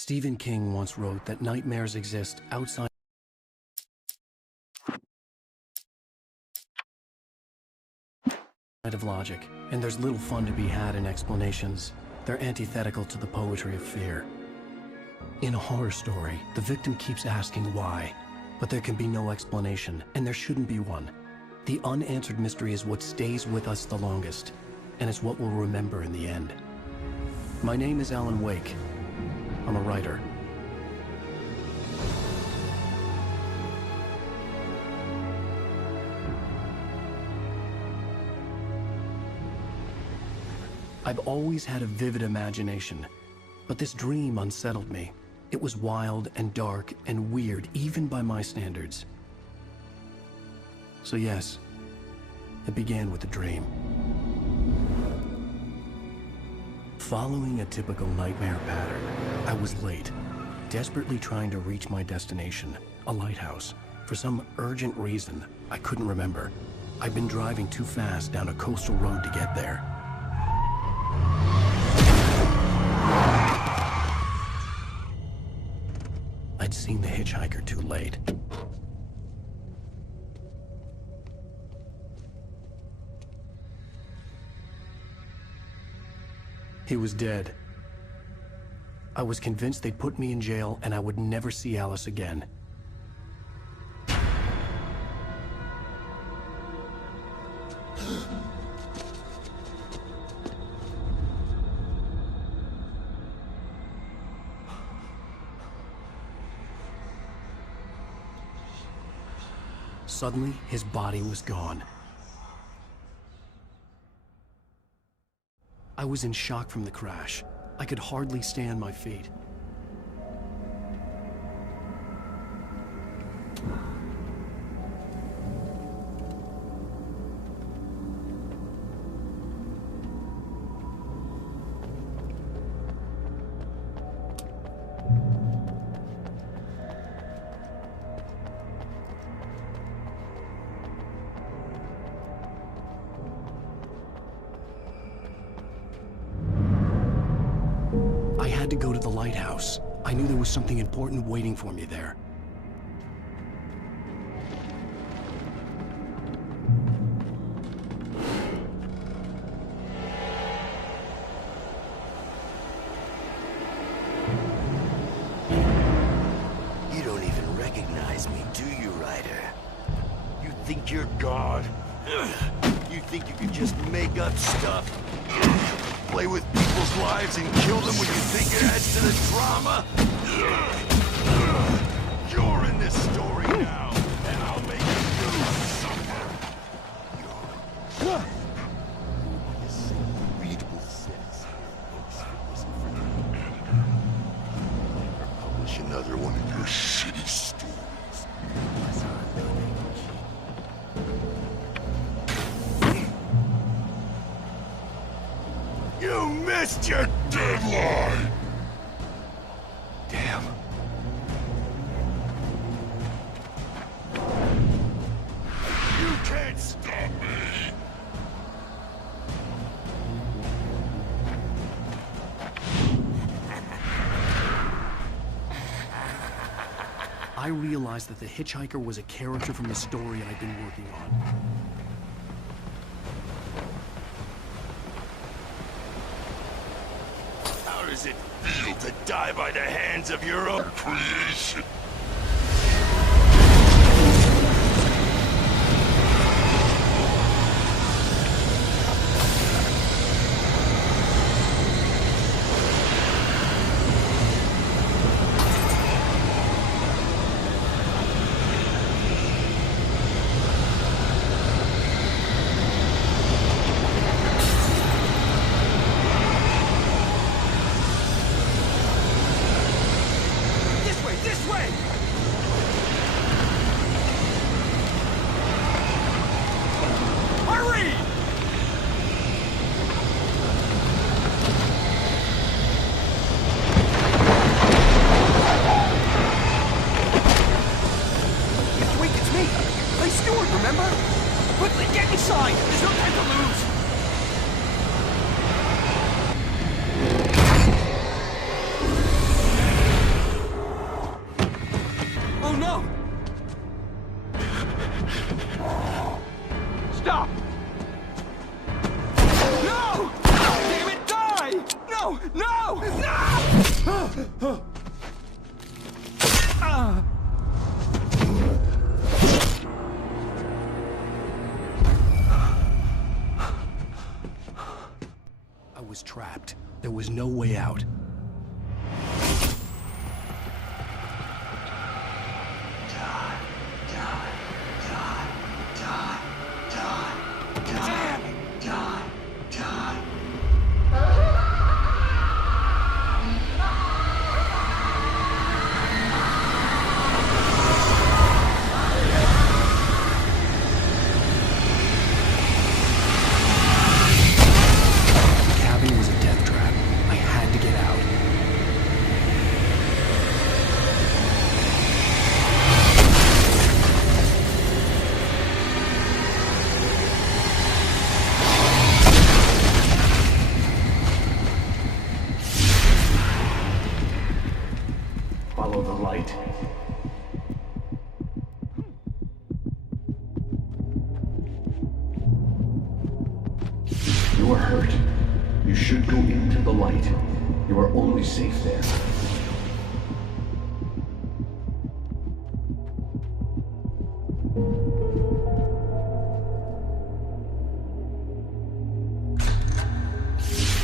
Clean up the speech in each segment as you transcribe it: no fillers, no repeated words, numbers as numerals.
Stephen King once wrote that nightmares exist outside of logic, and there's little fun to be had in explanations. They're antithetical to the poetry of fear. In a horror story, the victim keeps asking why, but there can be no explanation, and there shouldn't be one. The unanswered mystery is what stays with us the longest, and it's what we'll remember in the end. My name is Alan Wake. I'm a writer. I've always had a vivid imagination, but this dream unsettled me. It was wild and dark and weird, even by my standards. So yes, it began with a dream. Following a typical nightmare pattern, I was late, desperately trying to reach my destination, a lighthouse. For some urgent reason, I couldn't remember. I'd been driving too fast down a coastal road to get there. I'd seen the hitchhiker too late. He was dead. I was convinced they'd put me in jail and I would never see Alice again. Suddenly, his body was gone. I was in shock from the crash. I could hardly stay on my feet. I had to go to the lighthouse. I knew there was something important waiting for me there. You don't even recognize me, do you, Ryder? You think you're God? You think you can just make up stuff? Play with people's lives and kill them when you think it adds to the drama? You're in this story now, and I'll make you suffer. This readable sense. Publish another one of your shitty stories. You missed your deadline! Damn. You can't stop me! I realized that the hitchhiker was a character from the story I'd been working on. How does it feel to die by the hands of your own creation? This way! Hurry! Wait, it's me! Play Stewart, remember? Quickly, get inside! There's no time to lose! No! No! No! I was trapped. There was no way out. The cabin was a death trap. I had to get out. Follow the light. You are hurt. You should go into the light. You are only safe there.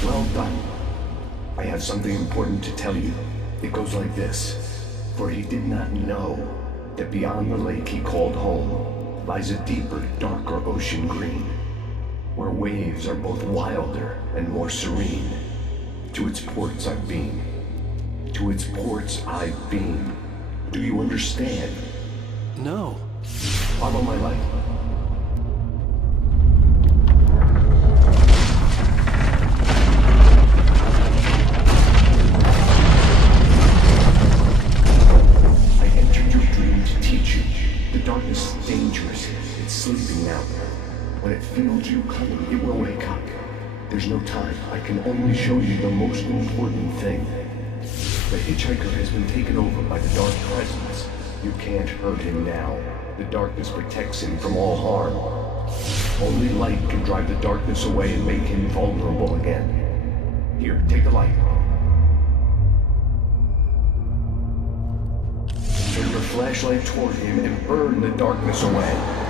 Well done. I have something important to tell you. It goes like this. For he did not know that beyond the lake he called home lies a deeper, darker ocean green, where waves are both wilder and more serene. To its ports I've been. To its ports I've been. Do you understand? No. Follow my light. I entered your dream to teach you. The darkness is dangerous. It's sleeping now. When it feels you coming, it will wake up. There's no time. I can only show you the most important thing. The hitchhiker has been taken over by the dark presence. You can't hurt him now. The darkness protects him from all harm. Only light can drive the darkness away and make him vulnerable again. Here, take the light. Turn your flashlight toward him and burn the darkness away.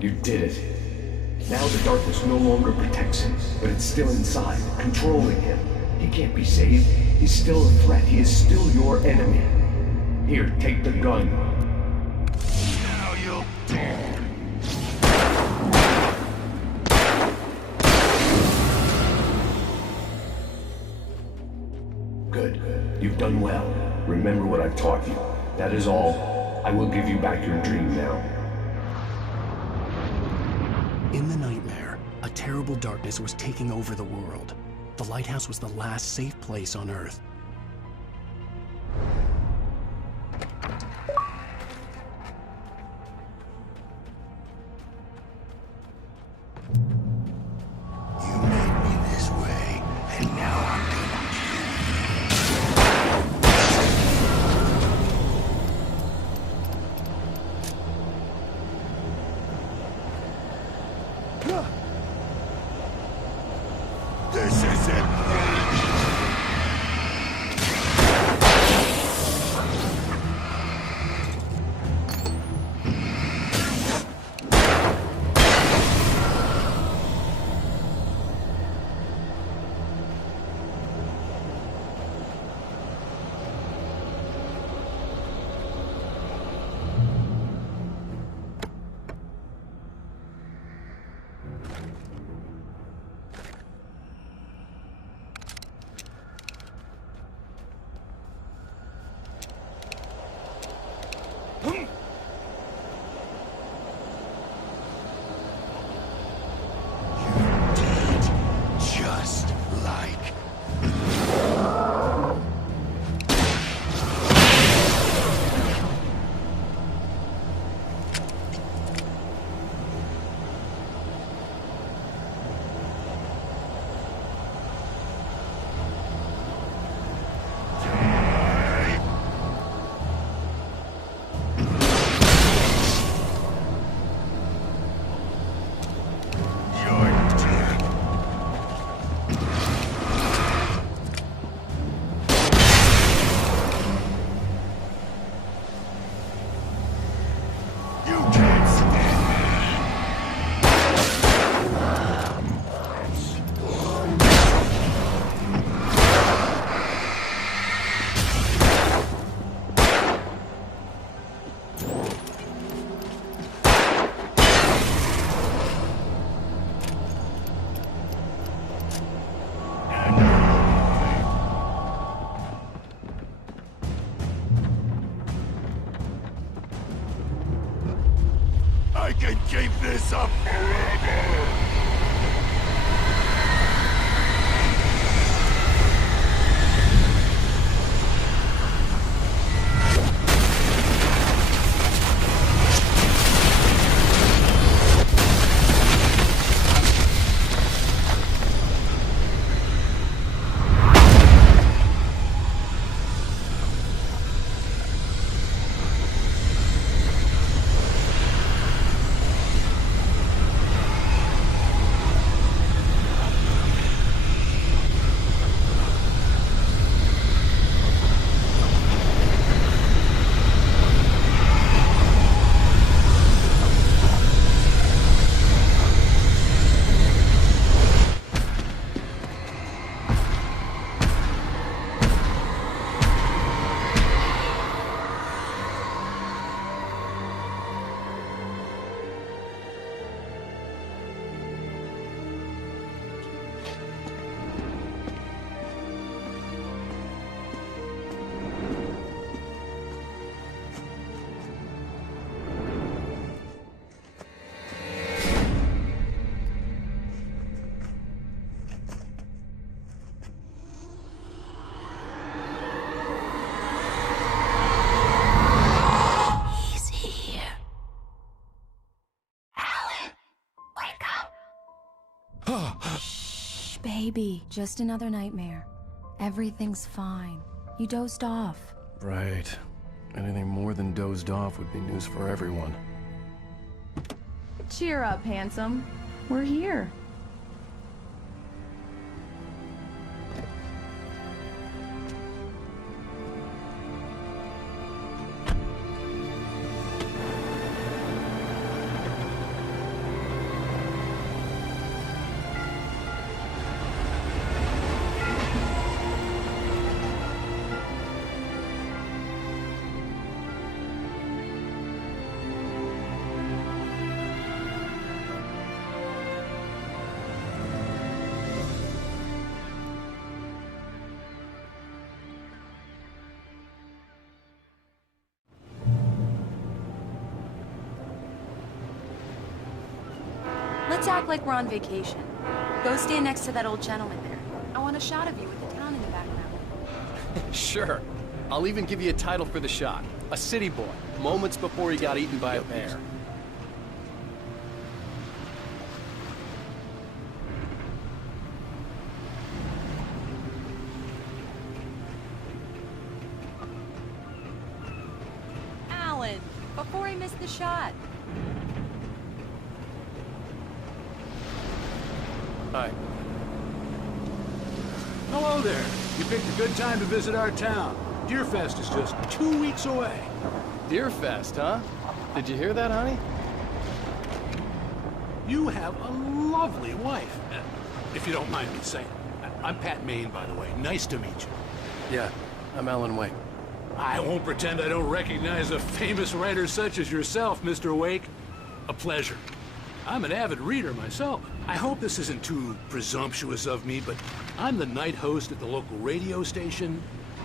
You did it. Now the darkness no longer protects him, but it's still inside, controlling him. He can't be saved. He's still a threat. He is still your enemy. Here, take the gun. Now you'll die. Good. You've done well. Remember what I've taught you. That is all. I will give you back your dream now. In the nightmare, a terrible darkness was taking over the world. The lighthouse was the last safe place on Earth. You made me this way, and now I'm This is it! can keep this up forever! Shh, baby. Just another nightmare. Everything's fine. You dozed off. Right. Anything more than dozed off would be news for everyone. Cheer up, handsome. We're here. Let's act like we're on vacation. Go stand next to that old gentleman there. I want a shot of you with the town in the background. Sure. I'll even give you a title for the shot. A city boy, moments before he got eaten by a bear. Alan, before I miss the shot. Hi. Hello there. You picked a good time to visit our town. Deerfest is just 2 weeks away. Deerfest, huh? Did you hear that, honey? You have a lovely wife, if you don't mind me saying. I'm Pat Maine, by the way. Nice to meet you. Yeah, I'm Alan Wake. I won't pretend I don't recognize a famous writer such as yourself, Mr. Wake. A pleasure. I'm an avid reader myself. I hope this isn't too presumptuous of me, but I'm the night host at the local radio station.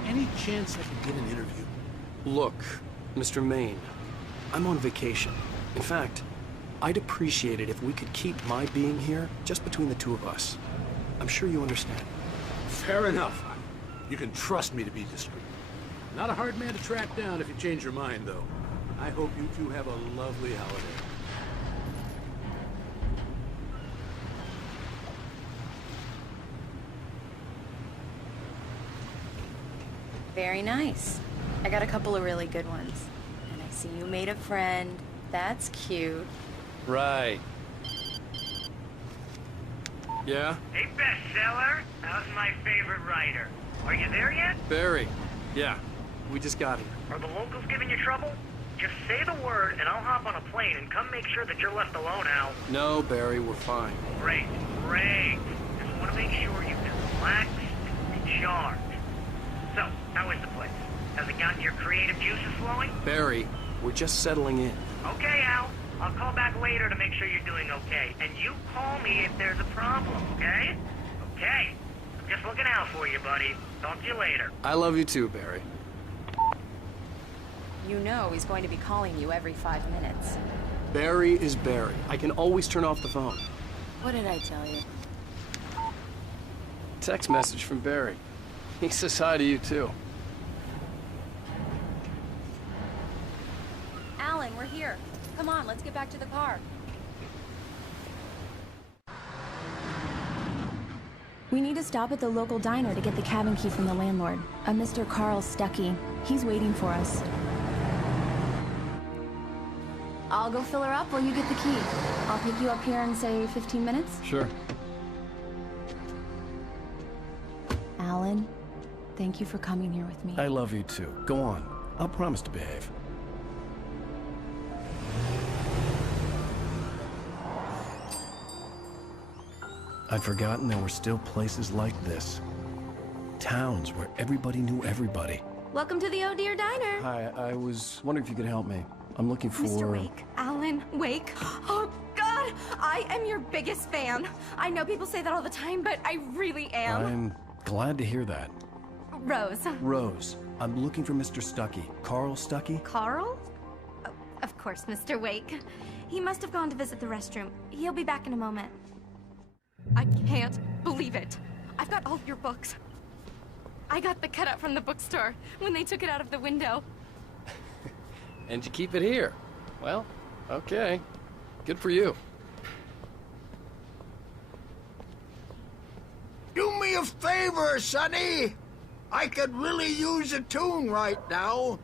Any chance I can get an interview? Look, Mr. Maine, I'm on vacation. In fact, I'd appreciate it if we could keep my being here just between the two of us. I'm sure you understand. Fair enough. You can trust me to be discreet. Not a hard man to track down if you change your mind, though. I hope you two have a lovely holiday. Very nice. I got a couple of really good ones. And I see you made a friend. That's cute. Right. Yeah? Hey, bestseller. How's my favorite writer? Are you there yet? Barry. Yeah. We just got here. Are the locals giving you trouble? Just say the word and I'll hop on a plane and come make sure that you're left alone, Al. No, Barry, we're fine. Great, great. Just want to make sure you've been relaxed and charmed. So, how is the place? Has it gotten your creative juices flowing? Barry, we're just settling in. Okay, Al. I'll call back later to make sure you're doing okay. And you call me if there's a problem, okay? Okay. I'm just looking out for you, buddy. Talk to you later. I love you too, Barry. You know he's going to be calling you every 5 minutes. Barry is Barry. I can always turn off the phone. What did I tell you? Text message from Barry. He says hi to you, too. Alan, we're here. Come on, let's get back to the car. We need to stop at the local diner to get the cabin key from the landlord, a Mr. Carl Stuckey. He's waiting for us. I'll go fill her up while you get the key. I'll pick you up here in, say, 15 minutes? Sure. Alan, thank you for coming here with me. I love you too. Go on. I'll promise to behave. I'd forgotten there were still places like this. Towns where everybody knew everybody. Welcome to the Oh Dear Diner. Hi, I was wondering if you could help me. I'm looking for... Mr. Wake. Alan Wake. Oh, God! I am your biggest fan. I know people say that all the time, but I really am. I'm glad to hear that. Rose. Rose, I'm looking for Mr. Stuckey. Carl Stuckey? Carl? Oh, of course, Mr. Wake. He must have gone to visit the restroom. He'll be back in a moment. I can't believe it. I've got all your books. I got the cutout from the bookstore when they took it out of the window. And you keep it here. Well, okay. Good for you. Do me a favor, Sonny. I could really use a tune right now.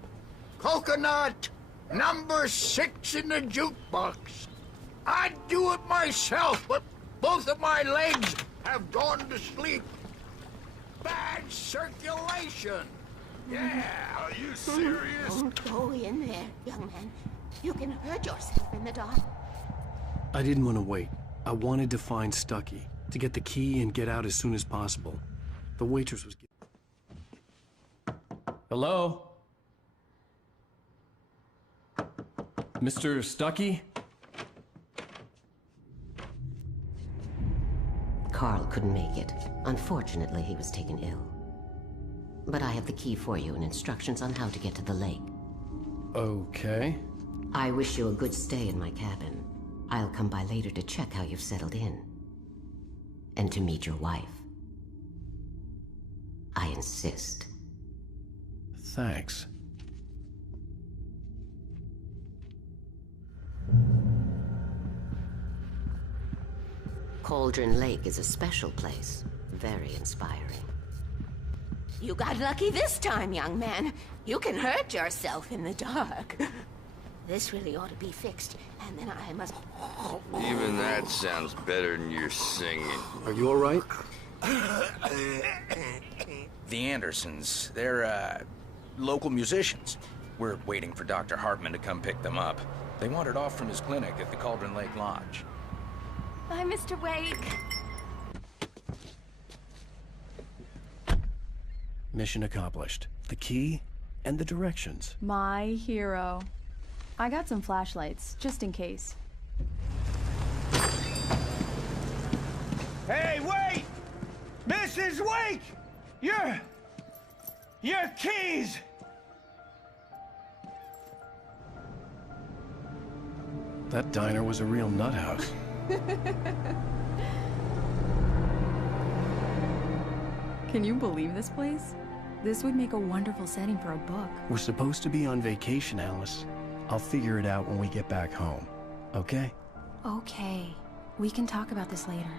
Coconut, number 6 in the jukebox. I'd do it myself, but both of my legs have gone to sleep. Bad circulation. Yeah. Are you serious? Don't go in there, young man. You can hurt yourself in the dark. I didn't want to wait. I wanted to find Stuckey, to get the key and get out as soon as possible. The waitress was... Hello? Mr. Stuckey? Carl couldn't make it. Unfortunately, he was taken ill. But I have the key for you and instructions on how to get to the lake. Okay. I wish you a good stay in my cabin. I'll come by later to check how you've settled in. And to meet your wife. I insist. Thanks. Cauldron Lake is a special place. Very inspiring. You got lucky this time, young man. You can hurt yourself in the dark. This really ought to be fixed, and then I must... Even that sounds better than your singing. Are you all right? The Andersons, they're, local musicians. We're waiting for Dr. Hartman to come pick them up. They wandered off from his clinic at the Cauldron Lake Lodge. Bye, Mr. Wake. Mission accomplished. The key and the directions. My hero. I got some flashlights, just in case. Hey, wait! Mrs. Wake! Your keys! That diner was a real nut house. Can you believe this place? This would make a wonderful setting for a book. We're supposed to be on vacation, Alice. I'll figure it out when we get back home. Okay? Okay. We can talk about this later.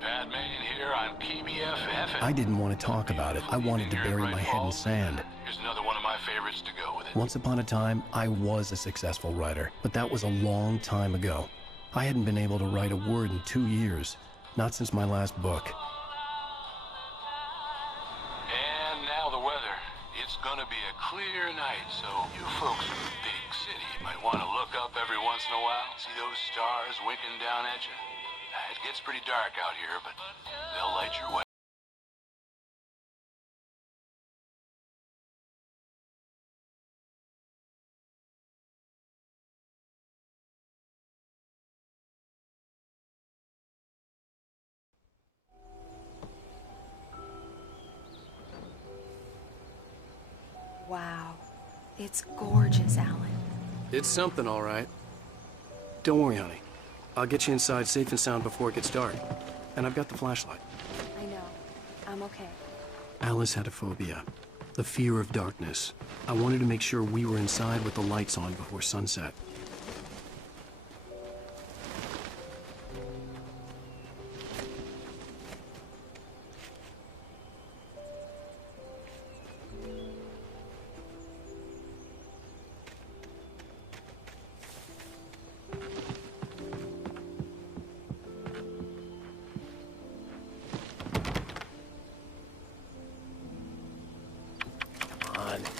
Bad man here on PBFF. I didn't want to talk about it. I wanted to bury my head in sand. Here's another one of my favorites to go with it. Once upon a time, I was a successful writer, but that was a long time ago. I hadn't been able to write a word in 2 years. Not since my last book. And now the weather. It's gonna be a clear night, so you folks in the big city might want to look up every once in a while, see those stars winking down at you. It gets pretty dark out here, but they'll light your way. Wow. It's gorgeous, Alan. It's something, all right. Don't worry, honey. I'll get you inside safe and sound before it gets dark. And I've got the flashlight. I know. I'm okay. Alice had a phobia. The fear of darkness. I wanted to make sure we were inside with the lights on before sunset.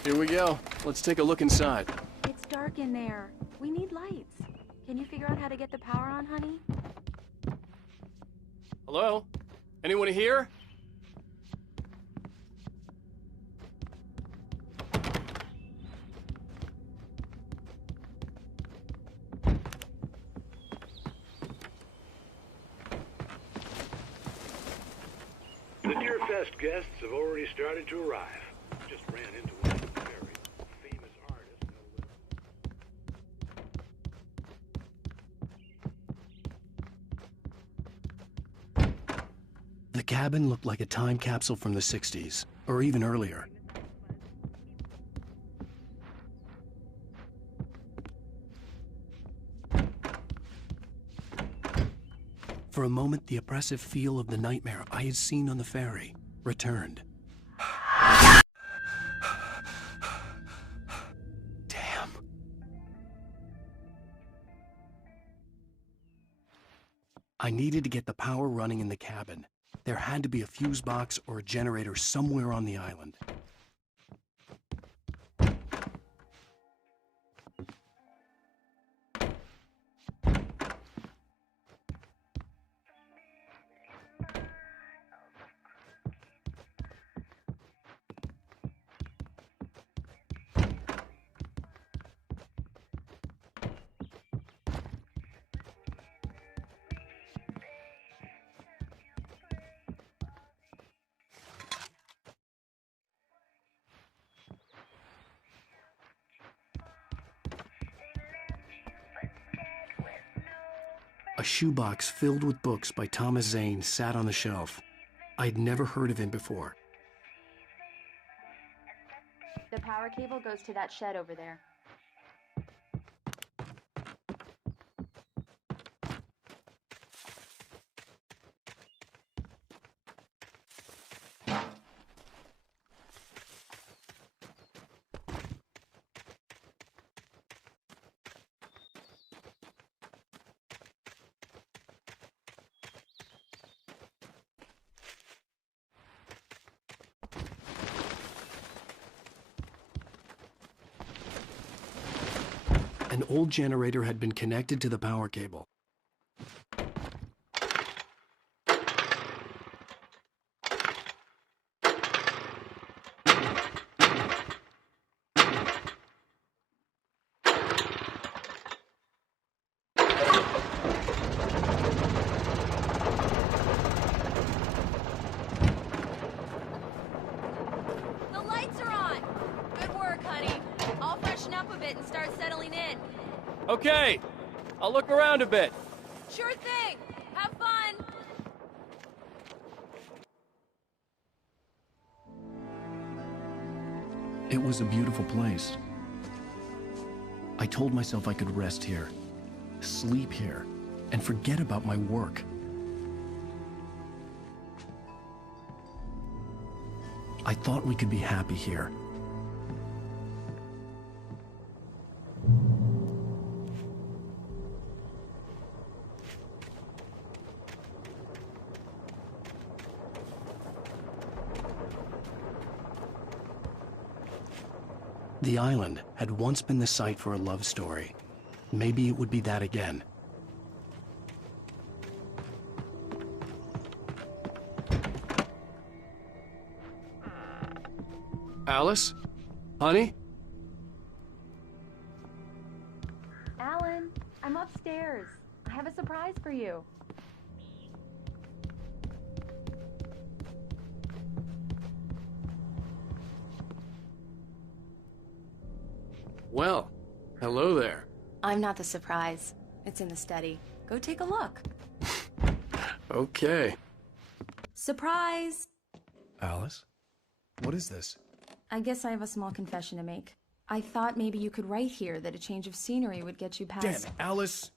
Here we go. Let's take a look inside. It's dark in there. We need lights. Can you figure out how to get the power on, honey? Hello? Anyone here? The Deerfest guests have already started to arrive. Just ran into one of the very famous artists. The cabin looked like a time capsule from the 60s, or even earlier. For a moment, the oppressive feel of the nightmare I had seen on the ferry returned. Damn. I needed to get the power running in the cabin. There had to be a fuse box or a generator somewhere on the island. A shoebox filled with books by Thomas Zane sat on the shelf. I'd never heard of him before. The power cable goes to that shed over there. An old generator had been connected to the power cable. The lights are on! Good work, honey. I'll freshen up a bit and start settling in. Okay, I'll look around a bit. Sure thing! Have fun! It was a beautiful place. I told myself I could rest here, sleep here, and forget about my work. I thought we could be happy here. The island had once been the site for a love story. Maybe it would be that again. Alice? Honey? Alan, I'm upstairs. I have a surprise for you. Well, hello there. I'm not the surprise. It's in the study. Go take a look. Okay. Surprise! Alice? What is this? I guess I have a small confession to make. I thought maybe you could write here that a change of scenery would get you past... Damn it, Alice,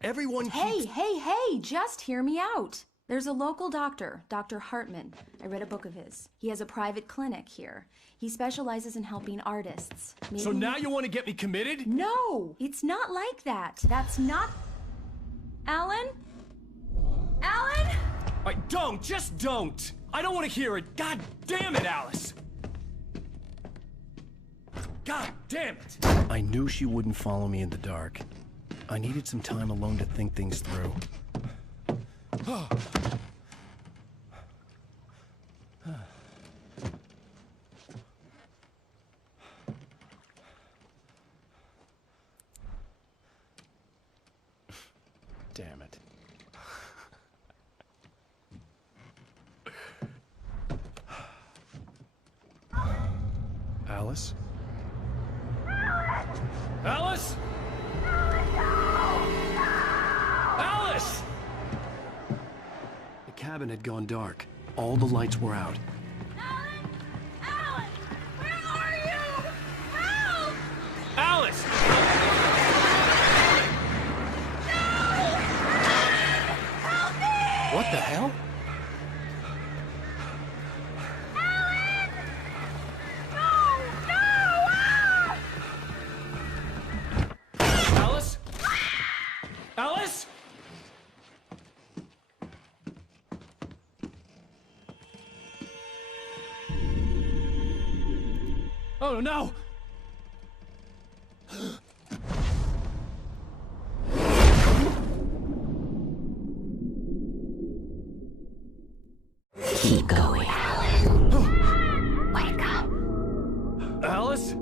everyone Hey, just hear me out. There's a local doctor, Dr. Hartman. I read a book of his. He has a private clinic here. He specializes in helping artists. So now you want to get me committed? No, it's not like that. That's not... Alan? Alan? Just don't! I don't want to hear it! God damn it, Alice! God damn it! I knew she wouldn't follow me in the dark. I needed some time alone to think things through. Damn it. Alice? Alice? Alice! The cabin had gone dark. All the lights were out. Alan! Where are you? Help! Alice! Help me! What the hell? Alice? Alice? Oh no! Keep going, Alan. Wake up. Alice?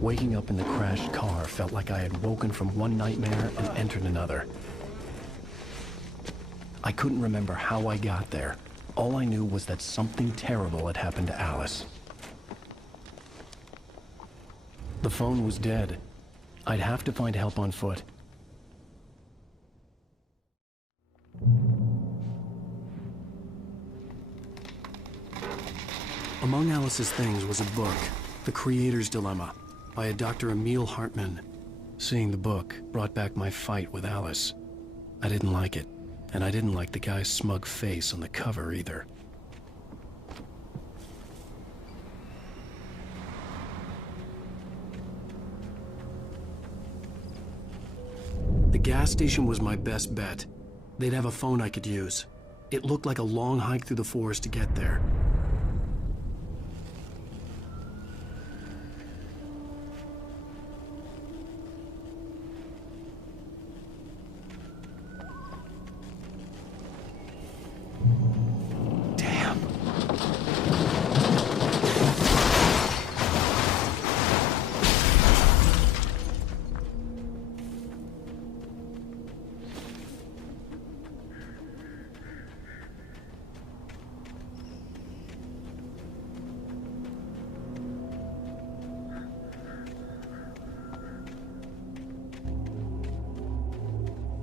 Waking up in the crashed car felt like I had woken from one nightmare and entered another. I couldn't remember how I got there. All I knew was that something terrible had happened to Alice. The phone was dead. I'd have to find help on foot. Among Alice's things was a book, The Creator's Dilemma, by a Dr. Emil Hartman. Seeing the book brought back my fight with Alice. I didn't like it, and I didn't like the guy's smug face on the cover either. The gas station was my best bet. They'd have a phone I could use. It looked like a long hike through the forest to get there.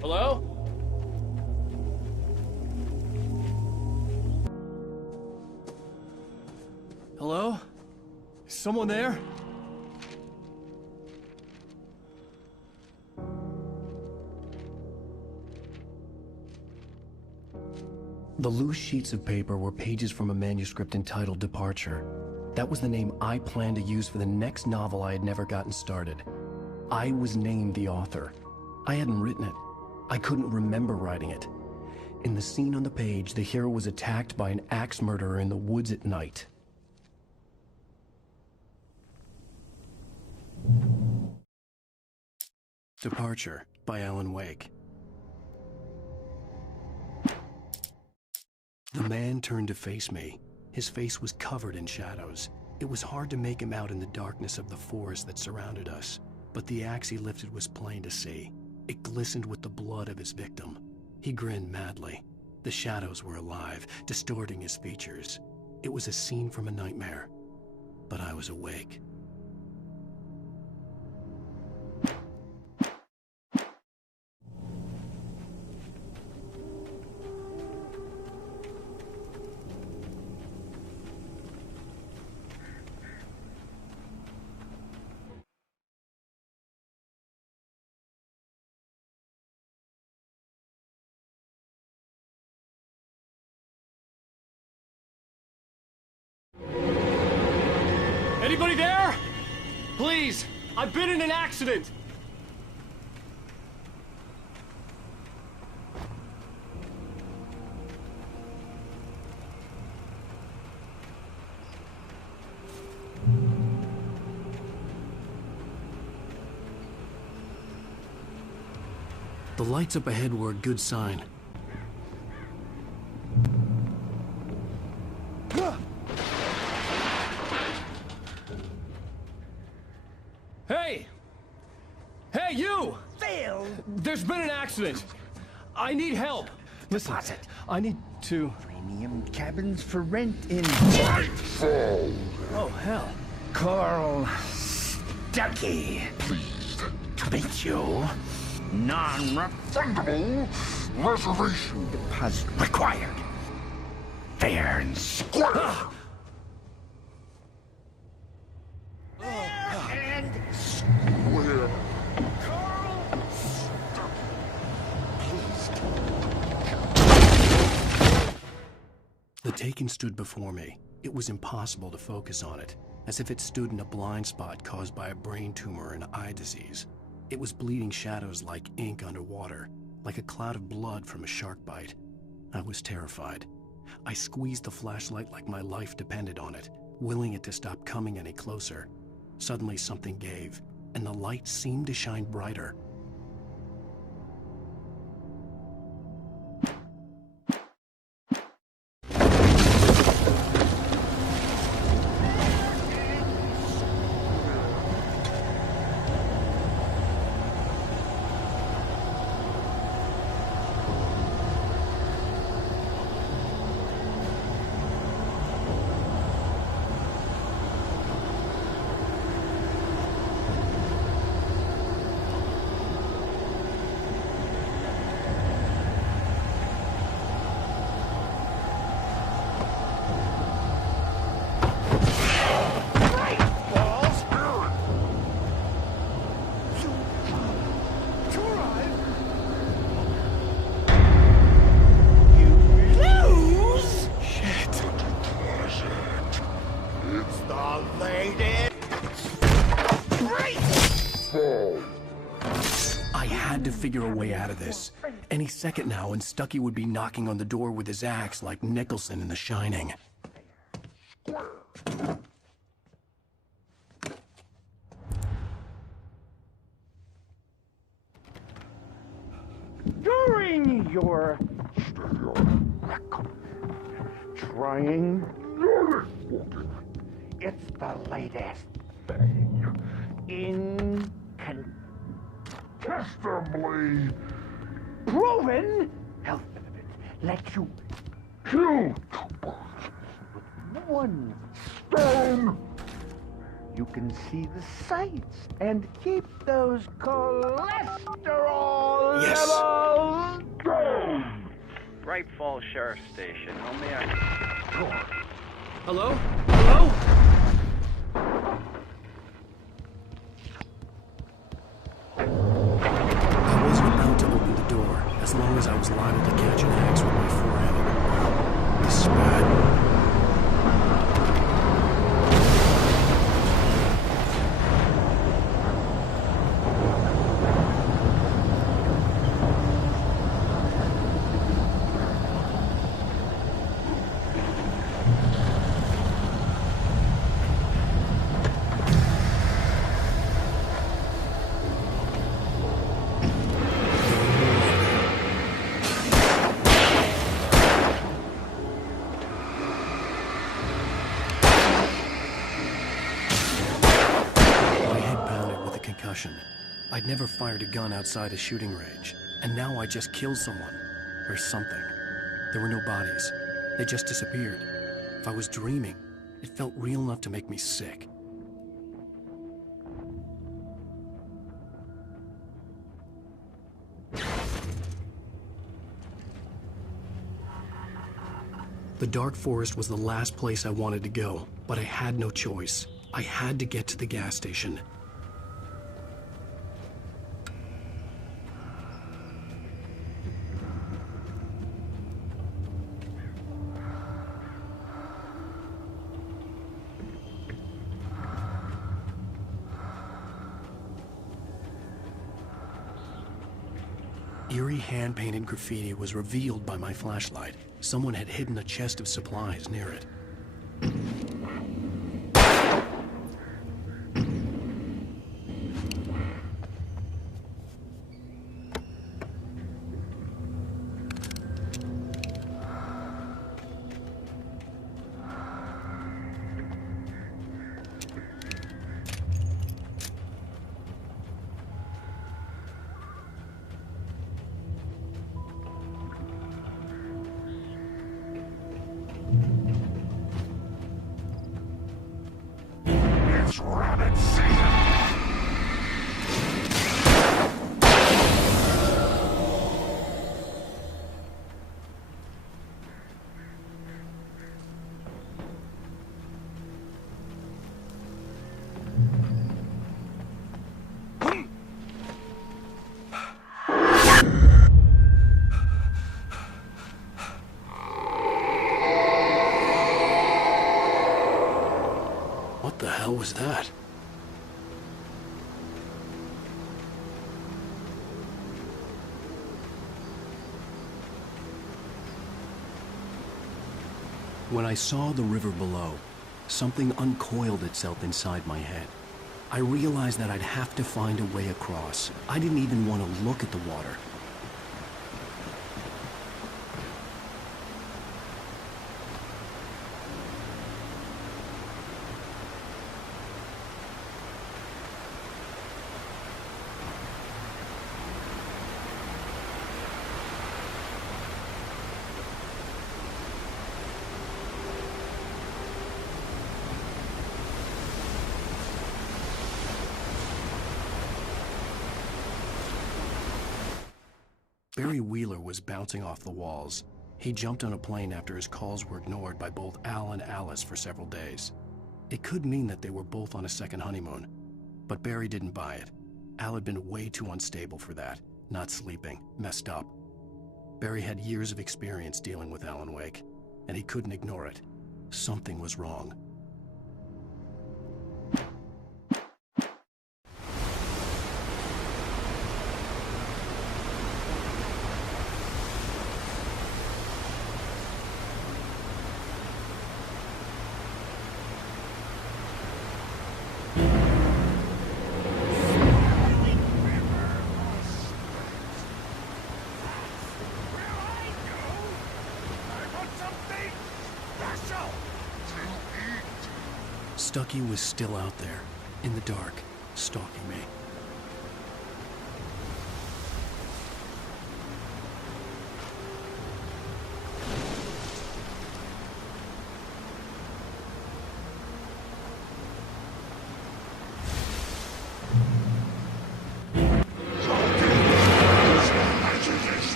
Hello? Hello? Is someone there? The loose sheets of paper were pages from a manuscript entitled Departure. That was the name I planned to use for the next novel I had never gotten started. I was named the author. I hadn't written it. I couldn't remember writing it. In the scene on the page, the hero was attacked by an axe murderer in the woods at night. Departure by Alan Wake. The man turned to face me. His face was covered in shadows. It was hard to make him out in the darkness of the forest that surrounded us, but the axe he lifted was plain to see. It glistened with the blood of his victim. He grinned madly. The shadows were alive, distorting his features. It was a scene from a nightmare, but I was awake. Anybody there? Please, I've been in an accident. The lights up ahead were a good sign. Hey! Hey, you! Phil! There's been an accident. I need help. Listen, Deposit. I need to... Premium cabins for rent in... Oh, hell. Carl Stuckey. Pleased To meet you. Non-refundable reservation deposit required. Fair and square. And where Carl The Taken stood before me. It was impossible to focus on it, as if it stood in a blind spot caused by a brain tumor and eye disease. It was bleeding shadows like ink underwater, like a cloud of blood from a shark bite. I was terrified. I squeezed the flashlight like my life depended on it, willing it to stop coming any closer. Suddenly something gave, and the light seemed to shine brighter. Figure a way out of this. Any second now, and Stuckey would be knocking on the door with his axe like Nicholson in The Shining. During your record trying, it's the latest thing incontestably proven health benefits let you kill two birds with one stone. You can see the sights and keep those cholesterol levels down. Bright Falls Sheriff Station. How may I... Hello? Hello? I wasn't about to open the door, as long as I was liable to catch an axe with my forehead. This is bad. I'd never fired a gun outside a shooting range, and now I just killed someone, or something. There were no bodies. They just disappeared. If I was dreaming, it felt real enough to make me sick. The dark forest was the last place I wanted to go, but I had no choice. I had to get to the gas station. Eerie hand-painted graffiti was revealed by my flashlight. Someone had hidden a chest of supplies near it. Rabbit season! What the hell was that? When I saw the river below, something uncoiled itself inside my head. I realized that I'd have to find a way across. I didn't even want to look at the water. Barry Wheeler was bouncing off the walls. He jumped on a plane after his calls were ignored by both Al and Alice for several days. It could mean that they were both on a second honeymoon, but Barry didn't buy it. Al had been way too unstable for that, not sleeping, messed up. Barry had years of experience dealing with Alan Wake, and he couldn't ignore it. Something was wrong. Stucky was still out there, in the dark, stalking me.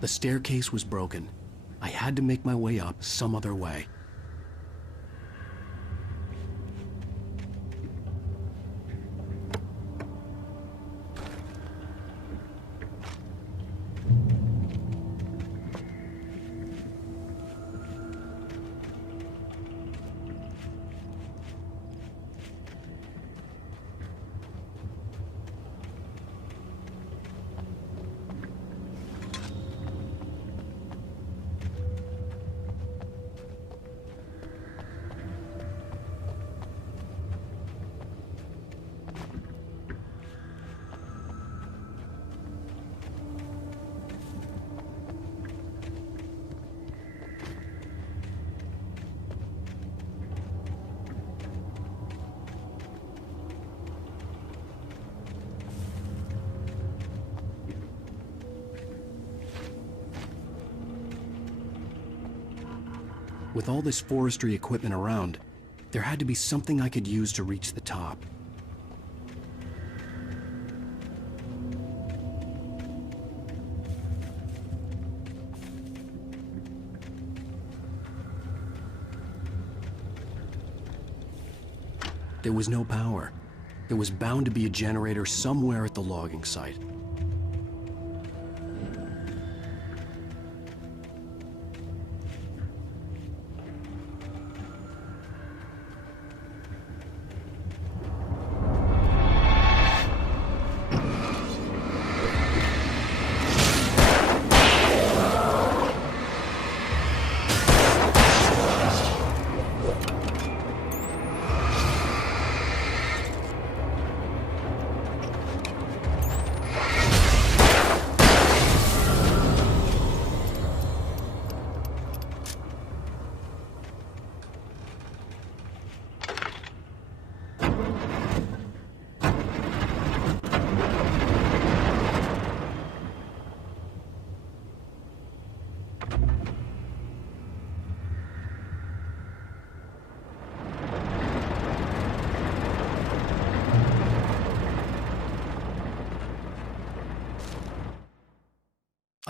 The staircase was broken. I had to make my way up some other way. With all this forestry equipment around, there had to be something I could use to reach the top. There was no power. There was bound to be a generator somewhere at the logging site.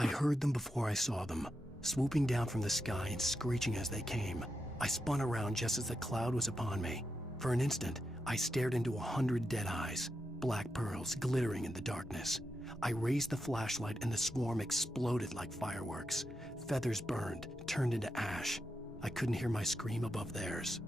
I heard them before I saw them, swooping down from the sky and screeching as they came. I spun around just as the cloud was upon me. For an instant, I stared into 100 dead eyes, black pearls glittering in the darkness. I raised the flashlight and the swarm exploded like fireworks. Feathers burned, turned into ash. I couldn't hear my scream above theirs.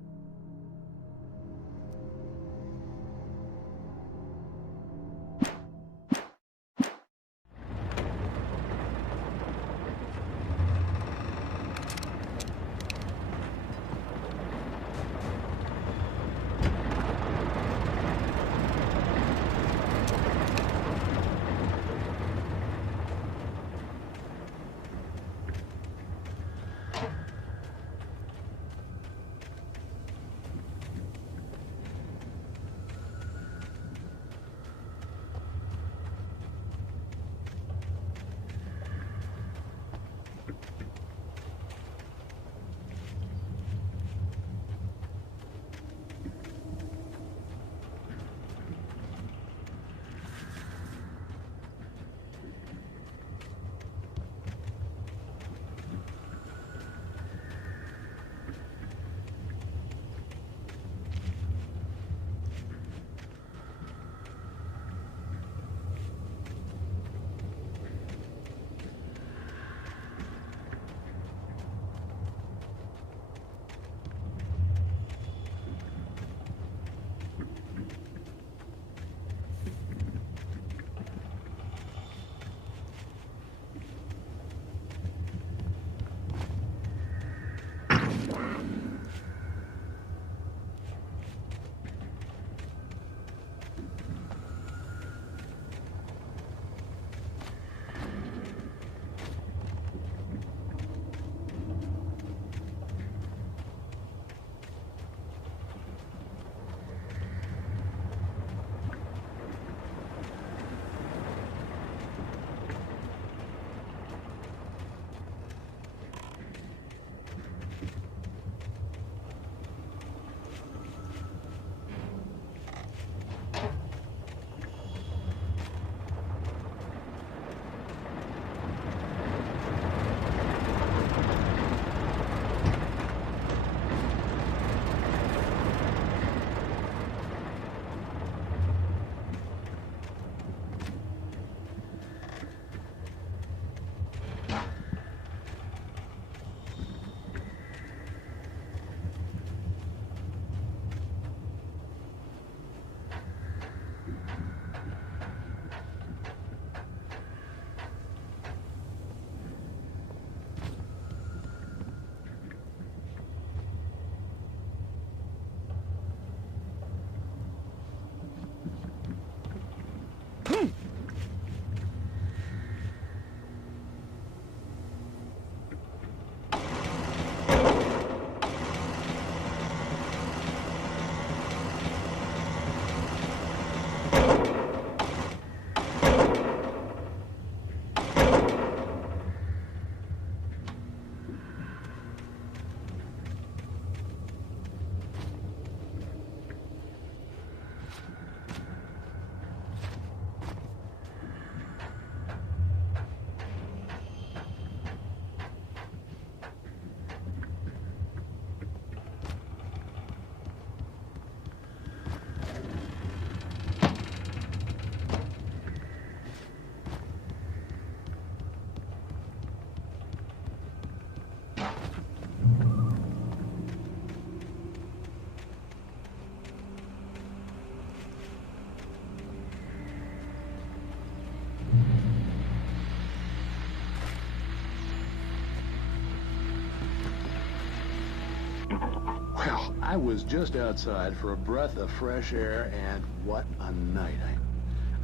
I was just outside for a breath of fresh air, and what a night.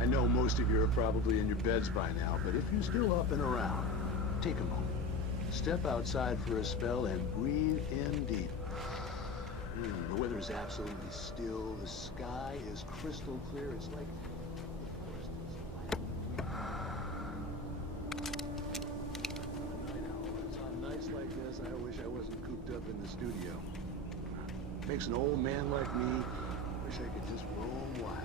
I know most of you are probably in your beds by now, but if you're still up and around, take a moment. Step outside for a spell and breathe in deep. The weather is absolutely still. The sky is crystal clear. It's like on nights like this, I wish I wasn't cooped up in the studio. Makes an old man like me wish I could just roam wild.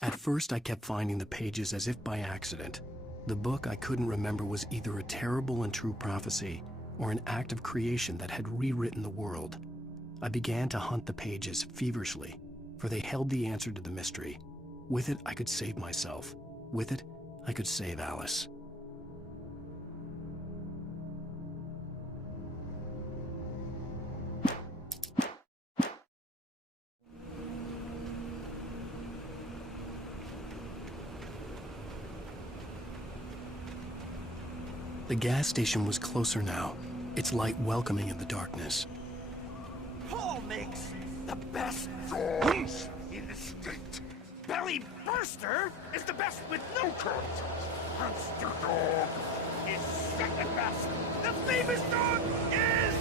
At first, I kept finding the pages as if by accident. The book I couldn't remember was either a terrible and true prophecy or an act of creation that had rewritten the world. I began to hunt the pages feverishly, for they held the answer to the mystery. With it, I could save myself. With it, I could save Alice. The gas station was closer now, its light welcoming in the darkness. Paul makes the best dogs in the state. Belly Burster is the best with no curves. Monster Dog is second best. The famous dog is...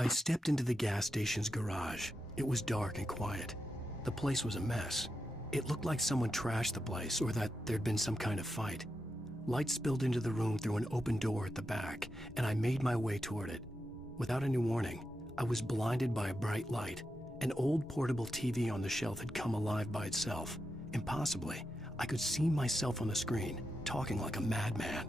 I stepped into the gas station's garage. It was dark and quiet. The place was a mess. It looked like someone trashed the place or that there'd been some kind of fight. Light spilled into the room through an open door at the back, and I made my way toward it. Without any warning, I was blinded by a bright light. An old portable TV on the shelf had come alive by itself. Impossibly, I could see myself on the screen, talking like a madman.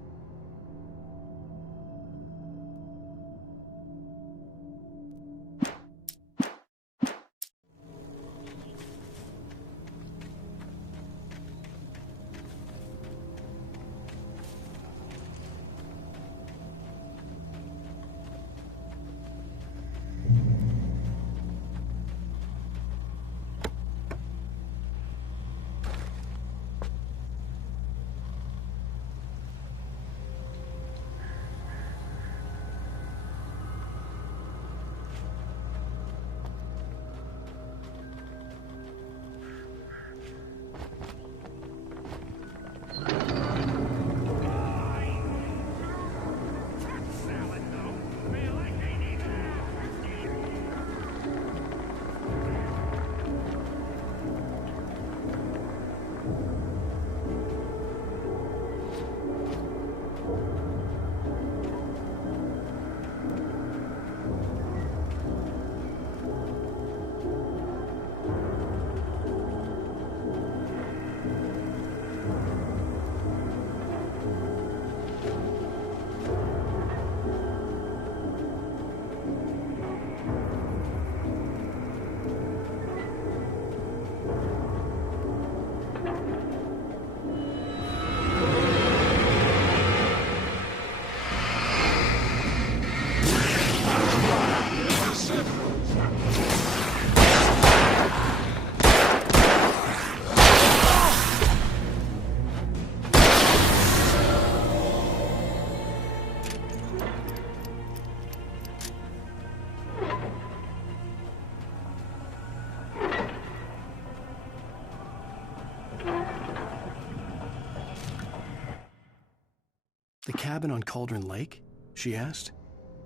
cabin on Cauldron Lake? She asked.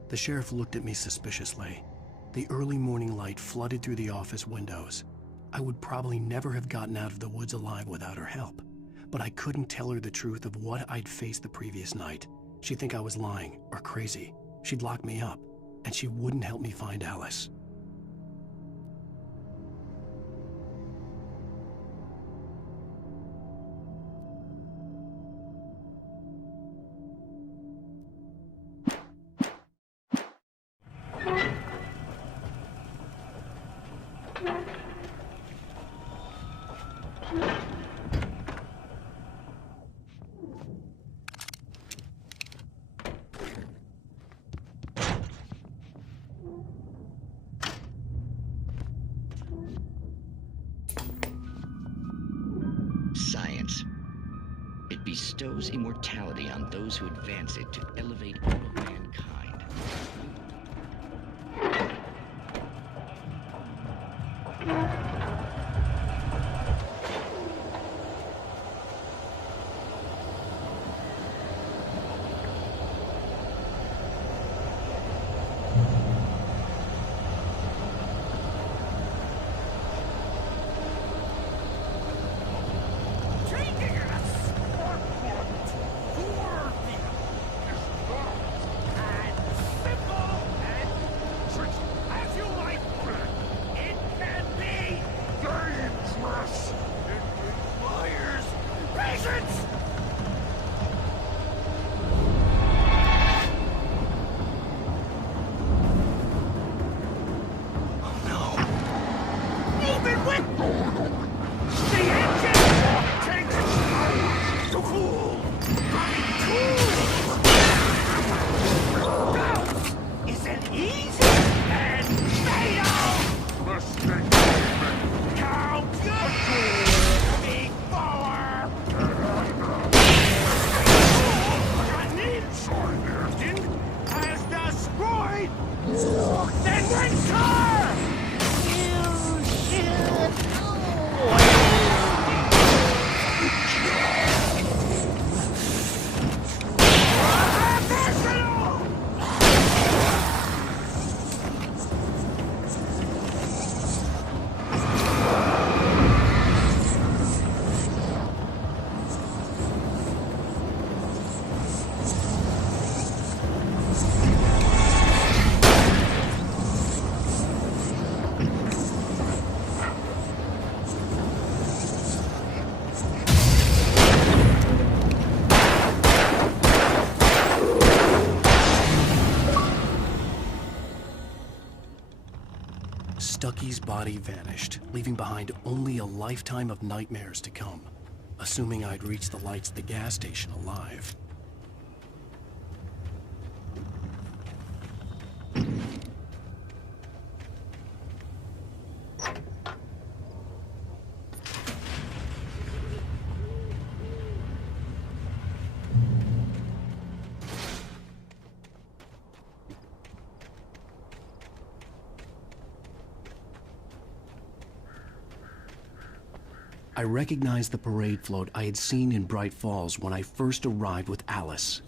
The sheriff looked at me suspiciously. The early morning light flooded through the office windows. I would probably never have gotten out of the woods alive without her help, but I couldn't tell her the truth of what I'd faced the previous night. She'd think I was lying or crazy. She'd lock me up, and she wouldn't help me find Alice. Science. It bestows immortality on those who advance it to elevate all of mankind. Stucky's body vanished, leaving behind only a lifetime of nightmares to come, assuming I'd reached the lights at the gas station alive. I recognized the parade float I had seen in Bright Falls when I first arrived with Alice.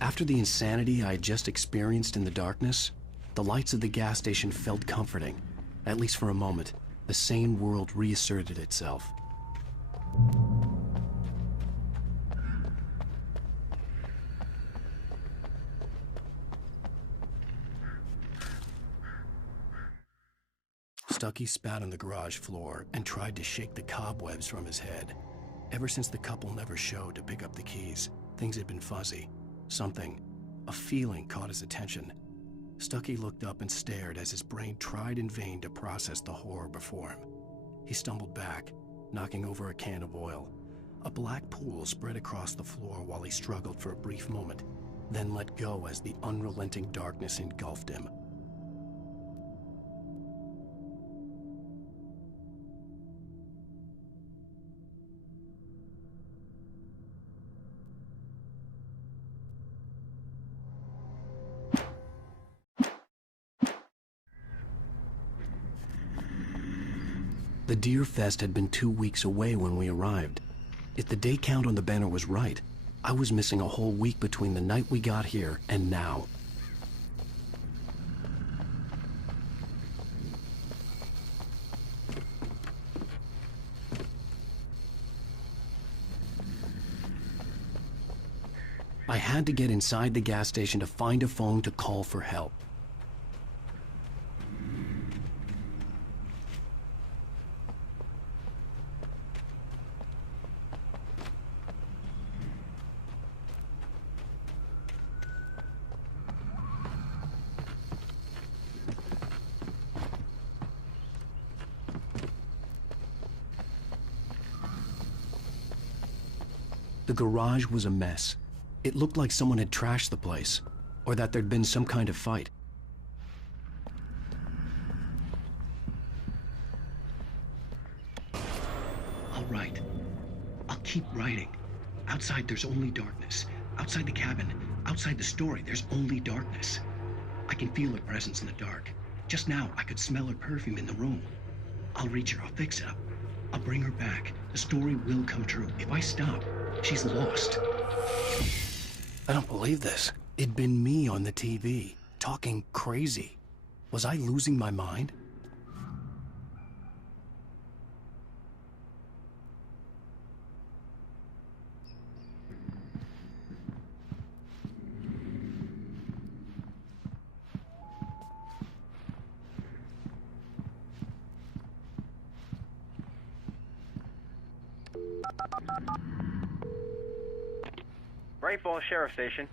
After the insanity I had just experienced in the darkness, the lights of the gas station felt comforting. At least for a moment, the sane world reasserted itself. Stucky spat on the garage floor and tried to shake the cobwebs from his head. Ever since the couple never showed to pick up the keys, things had been fuzzy. Something, a feeling, caught his attention. Stucky looked up and stared as his brain tried in vain to process the horror before him. He stumbled back, knocking over a can of oil. A black pool spread across the floor while he struggled for a brief moment, then let go as the unrelenting darkness engulfed him. The Deer Fest had been 2 weeks away when we arrived. If the day count on the banner was right, I was missing a whole week between the night we got here and now. I had to get inside the gas station to find a phone to call for help. The garage was a mess. It looked like someone had trashed the place, or that there'd been some kind of fight. All right. I'll keep writing. Outside, there's only darkness. Outside the cabin, outside the story, there's only darkness. I can feel her presence in the dark. Just now, I could smell her perfume in the room. I'll reach her. I'll fix it up. I'll bring her back. The story will come true. If I stop, she's lost. I don't believe this. It'd been me on the TV, talking crazy. Was I losing my mind? Bright Falls Sheriff Station.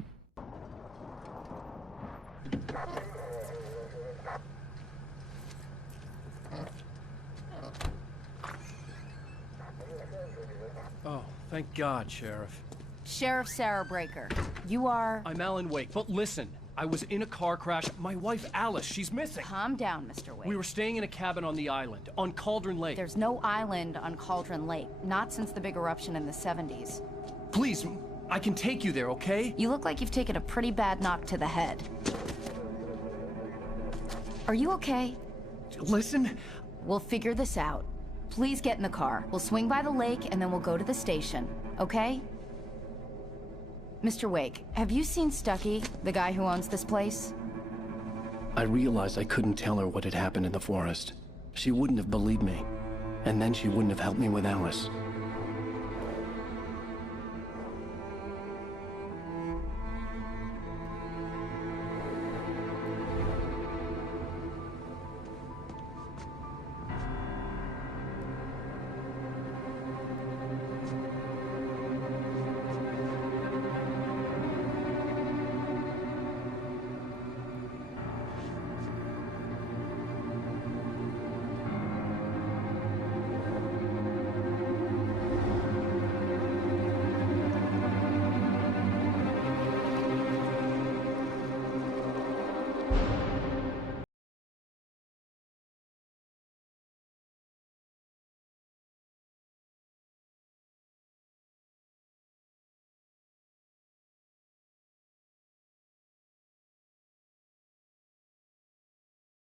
Oh, thank God, Sheriff. Sheriff Sarah Breaker. You are... I'm Alan Wake, but listen. I was in a car crash. My wife, Alice, she's missing. Calm down, Mr. Wake. We were staying in a cabin on the island, on Cauldron Lake. There's no island on Cauldron Lake. Not since the big eruption in the 70s. Please, I can take you there, okay? You look like you've taken a pretty bad knock to the head. Are you okay? Listen. We'll figure this out. Please get in the car. We'll swing by the lake and then we'll go to the station, okay? Mr. Wake, have you seen Stucky, the guy who owns this place? I realized I couldn't tell her what had happened in the forest. She wouldn't have believed me. And then she wouldn't have helped me with Alice.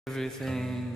Everything